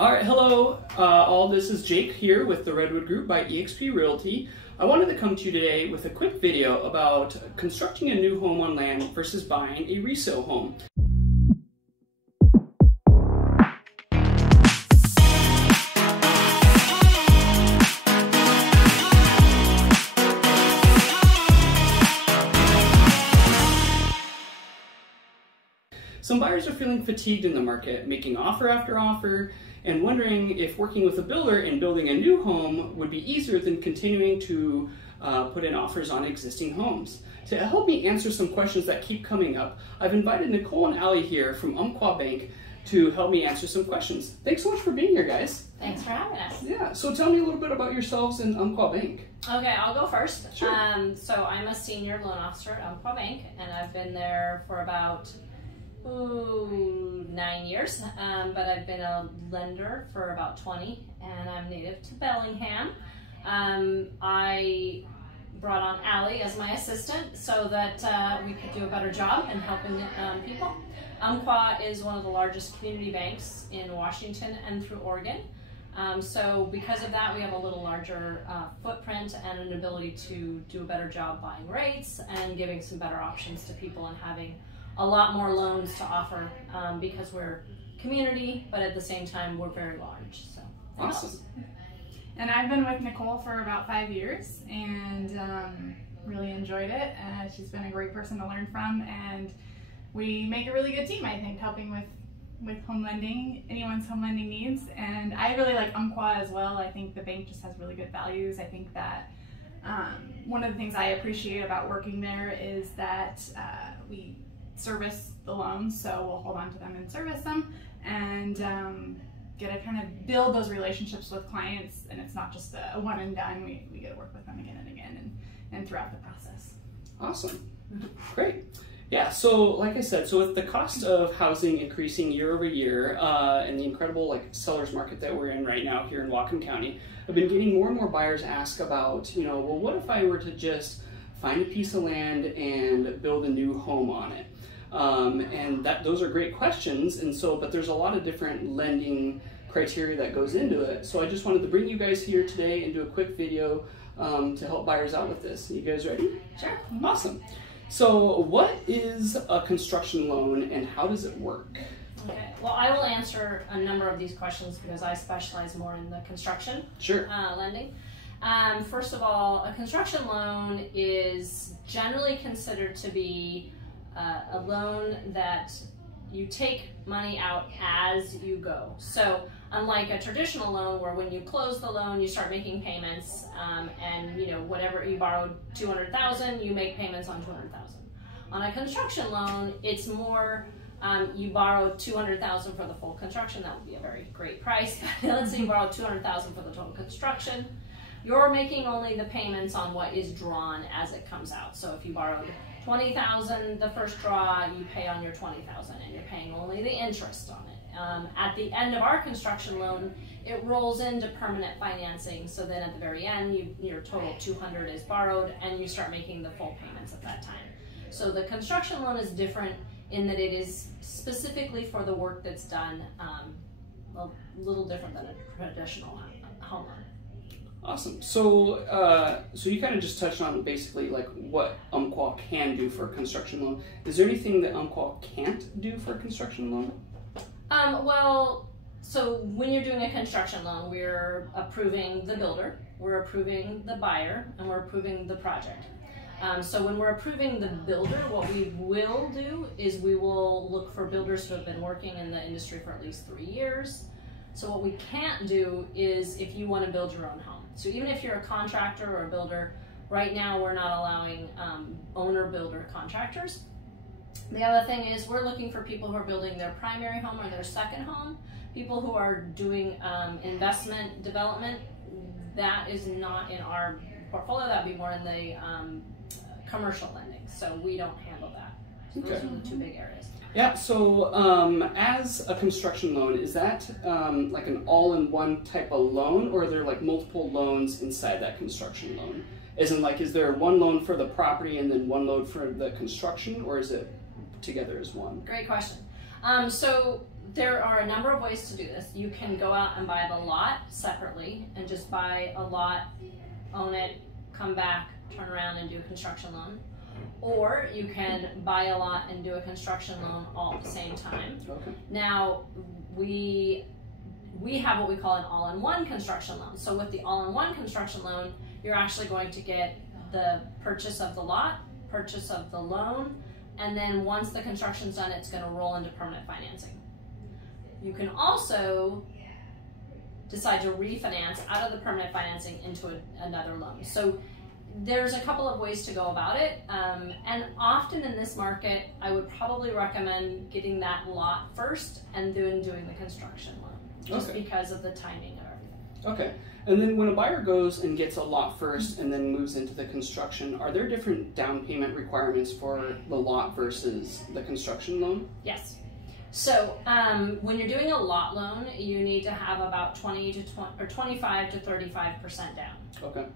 All right, hello all, this is Jake here with the Redwood Group by eXp Realty. I wanted to come to you today with a quick video about constructing a new home on land versus buying a resale home. Some buyers are feeling fatigued in the market, making offer after offer, and wondering if working with a builder and building a new home would be easier than continuing to put in offers on existing homes. To help me answer some questions that keep coming up, I've invited Nicole and Ally here from Umpqua Bank to help me answer some questions. Thanks so much for being here, guys. Thanks for having us. Yeah, so tell me a little bit about yourselves and Umpqua Bank. Okay, I'll go first. Sure. So I'm a senior loan officer at Umpqua Bank, and I've been there for about 9 years, but I've been a lender for about 20, and I'm native to Bellingham. I brought on Ally as my assistant so that we could do a better job in helping people. Umpqua is one of the largest community banks in Washington and through Oregon. So because of that, we have a little larger footprint and an ability to do a better job buying rates and giving some better options to people and having a lot more loans to offer because we're community, but at the same time we're very large. So awesome. And I've been with Nicole for about 5 years and really enjoyed it. She's been a great person to learn from, and we make a really good team, I think, helping with home lending, anyone's home lending needs. And I really like Umpqua as well. I think the bank just has really good values. I think that one of the things I appreciate about working there is that we service the loans, so we'll hold on to them and service them, and get to kind of build those relationships with clients, and it's not just a one and done. We get to work with them again and again and throughout the process. Awesome. Great. Yeah, so like I said, so with the cost of housing increasing year over year and the incredible seller's market that we're in right now here in Whatcom County, I've been getting more and more buyers ask about, well, what if I were to just find a piece of land and build a new home on it? And those are great questions, and so, but there's a lot of different lending criteria that goes into it. So I just wanted to bring you guys here today and do a quick video to help buyers out with this. You guys ready? Sure. Awesome. So what is a construction loan and how does it work? Okay, well, I will answer a number of these questions because I specialize more in the construction lending. First of all, a construction loan is generally considered to be a loan that you take money out as you go. So unlike a traditional loan where when you close the loan you start making payments and whatever you borrowed $200,000, you make payments on $200,000. On a construction loan, it's more you borrowed $200,000 for the full construction. That would be a very great price. Let's say you borrowed $200,000 for the total construction. You're making only the payments on what is drawn as it comes out. So if you borrowed $20,000 the first draw, you pay on your $20,000 and you're paying only the interest on it. At the end of our construction loan, it rolls into permanent financing, so then at the very end your total $200 is borrowed and you start making the full payments at that time. So the construction loan is different in that it is specifically for the work that's done, a little different than a traditional home loan. Awesome. So, so you kind of just touched on basically what Umpqua can do for a construction loan. Is there anything that Umpqua can't do for a construction loan? Well, so when you're doing a construction loan, we're approving the builder, we're approving the buyer, and we're approving the project. So when we're approving the builder, what we will do is we will look for builders who have been working in the industry for at least 3 years. So what we can't do is if you want to build your own home. So even if you're a contractor or a builder, right now we're not allowing owner-builder contractors. The other thing is we're looking for people who are building their primary home or their second home, people who are doing investment development. That is not in our portfolio. That would be more in the commercial lending. So we don't handle that. So those are the two big areas. Yeah, so as a construction loan, is that like an all-in-one type of loan, or are there multiple loans inside that construction loan? As in, is there one loan for the property and then one loan for the construction, or is it together as one? Great question. So there are a number of ways to do this. You can go out and buy the lot separately and just buy a lot, own it, come back, turn around and do a construction loan. Or you can buy a lot and do a construction loan all at the same time. Okay. Now, we have what we call an all-in-one construction loan. So with the all-in-one construction loan, you're actually going to get the purchase of the lot, purchase of the loan, and then once the construction's done, it's going to roll into permanent financing. You can also decide to refinance out of the permanent financing into another loan. So there's a couple of ways to go about it, and often in this market, I would probably recommend getting that lot first and then doing the construction loan, just because of the timing of everything. Okay, and then when a buyer goes and gets a lot first and then moves into the construction, are there different down payment requirements for the lot versus the construction loan? Yes. So when you're doing a lot loan, you need to have about 25 to 35% down. Okay.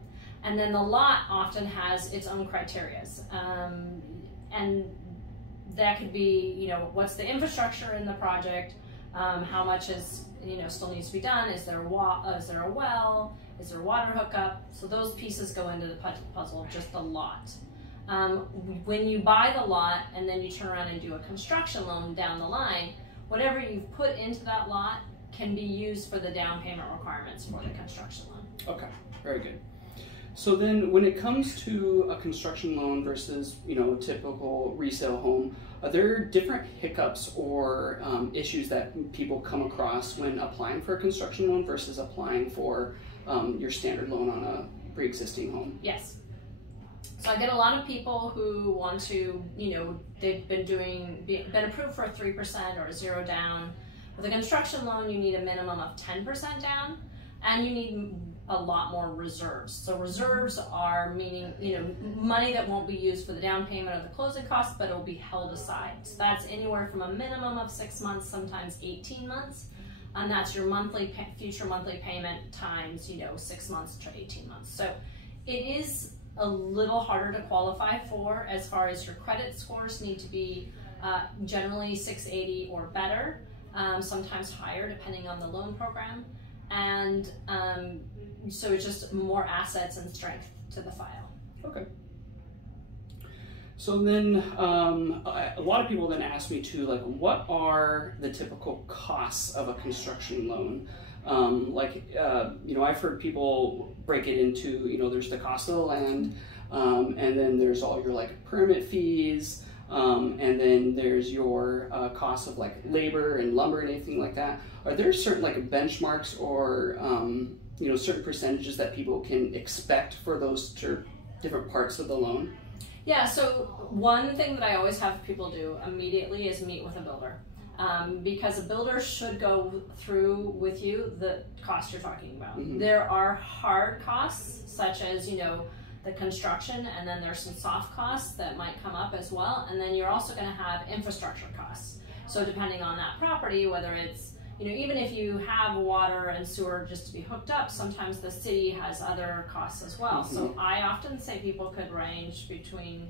And then the lot often has its own criteria, and that could be, what's the infrastructure in the project, how much is, still needs to be done. Is there a well? Is there a water hookup? So those pieces go into the puzzle of just the lot. When you buy the lot and then you turn around and do a construction loan down the line, whatever you've put into that lot can be used for the down payment requirements for the construction loan. Okay, very good. So then when it comes to a construction loan versus, a typical resale home, are there different hiccups or issues that people come across when applying for a construction loan versus applying for your standard loan on a pre-existing home? Yes. So I get a lot of people who want to, they've been approved for a 3% or a 0 down. With a construction loan, you need a minimum of 10% down, and you need a lot more reserves. So reserves are meaning, money that won't be used for the down payment or the closing costs, but it'll be held aside. So that's anywhere from a minimum of 6 months, sometimes 18 months. And that's your future monthly payment times, 6 months to 18 months. So it is a little harder to qualify for as far as your credit scores need to be generally 680 or better, sometimes higher depending on the loan program. And so it's just more assets and strength to the file. Okay. So then a lot of people then ask me too, like, what are the typical costs of a construction loan? I've heard people break it into, there's the cost of the land, and then there's all your permit fees, and then there's your cost of labor and lumber and anything like that. Are there certain benchmarks or certain percentages that people can expect for those different parts of the loan? Yeah, so one thing that I always have people do immediately is meet with a builder. Because a builder should go through with you the cost you're talking about. Mm-hmm. There are hard costs, such as, the construction, and then there's some soft costs that might come up as well. And then you're also going to have infrastructure costs. So depending on that property, whether it's, even if you have water and sewer just to be hooked up, sometimes the city has other costs as well. Mm-hmm. So I often say people could range between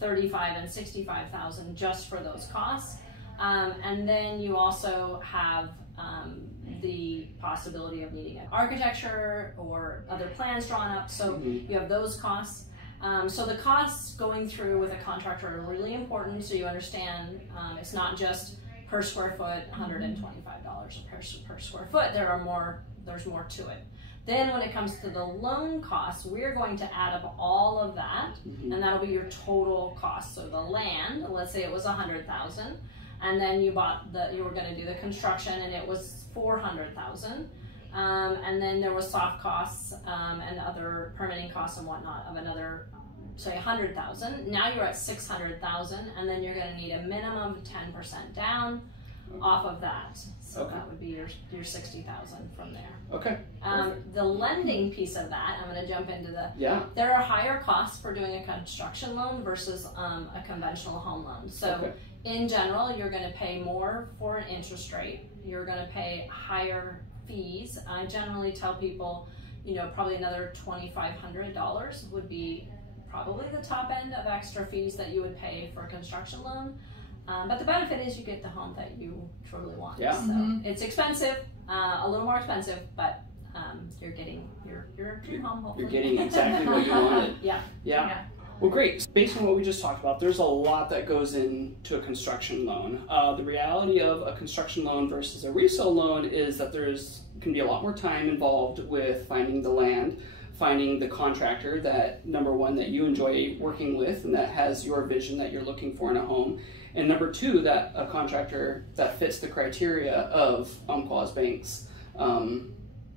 $35,000 and $65,000 just for those costs. And then you also have the possibility of needing an architecture or other plans drawn up, so you have those costs. So the costs going through with a contractor are really important, so you understand it's not just per square foot, $125 per square foot. There's more to it. Then when it comes to the loan costs, we're going to add up all of that, and that'll be your total cost. So the land, let's say it was $100,000, and then you were going to do the construction, and it was $400,000, and then there was soft costs and other permitting costs and whatnot of another, say $100,000. Now you're at $600,000, and then you're going to need a minimum of 10% down off of that. So that would be your $60,000 from there. Okay. The lending piece of that, I'm going to jump into there are higher costs for doing a construction loan versus a conventional home loan. So in general, you're going to pay more for an interest rate. You're going to pay higher fees. I generally tell people, probably another $2,500 would be probably the top end of extra fees that you would pay for a construction loan. But the benefit is you get the home that you truly want. Yeah. So it's expensive, a little more expensive, but you're getting your dream home, hopefully. You're getting exactly what you wanted. Yeah. Well, great. Based on what we just talked about, there's a lot that goes into a construction loan. The reality of a construction loan versus a resale loan is that can be a lot more time involved with finding the land, finding the contractor that, number one, that you enjoy working with and that has your vision that you're looking for in a home, and number two, that a contractor that fits the criteria of Umpqua Bank's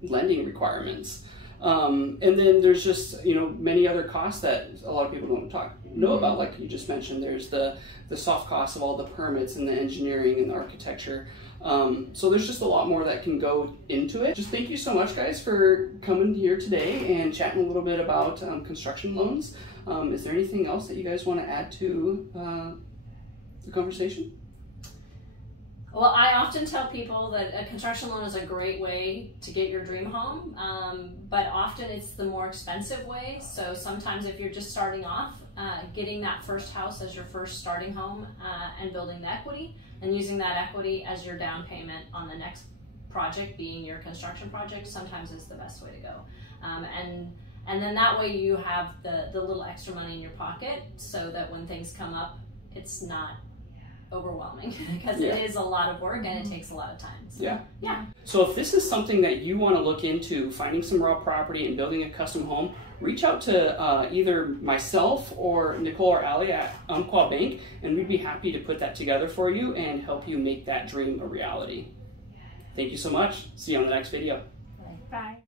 lending requirements. And then there's just, many other costs that a lot of people don't know about, like you just mentioned. There's the soft costs of all the permits and the engineering and the architecture. So there's just a lot more that can go into it. Just thank you so much, guys, for coming here today and chatting a little bit about construction loans. Is there anything else that you guys want to add to the conversation? Well, I often tell people that a construction loan is a great way to get your dream home, but often it's the more expensive way. So sometimes if you're just starting off, getting that first house as your first starting home and building the equity and using that equity as your down payment on the next project, being your construction project, sometimes is the best way to go. And then that way you have the little extra money in your pocket so that when things come up, it's not overwhelming because it is a lot of work and it takes a lot of time. So, yeah. So if this is something that you want to look into, finding some raw property and building a custom home, reach out to either myself or Nicole or Ally at Umpqua Bank, and we'd be happy to put that together for you and help you make that dream a reality. Thank you so much. See you on the next video. Bye.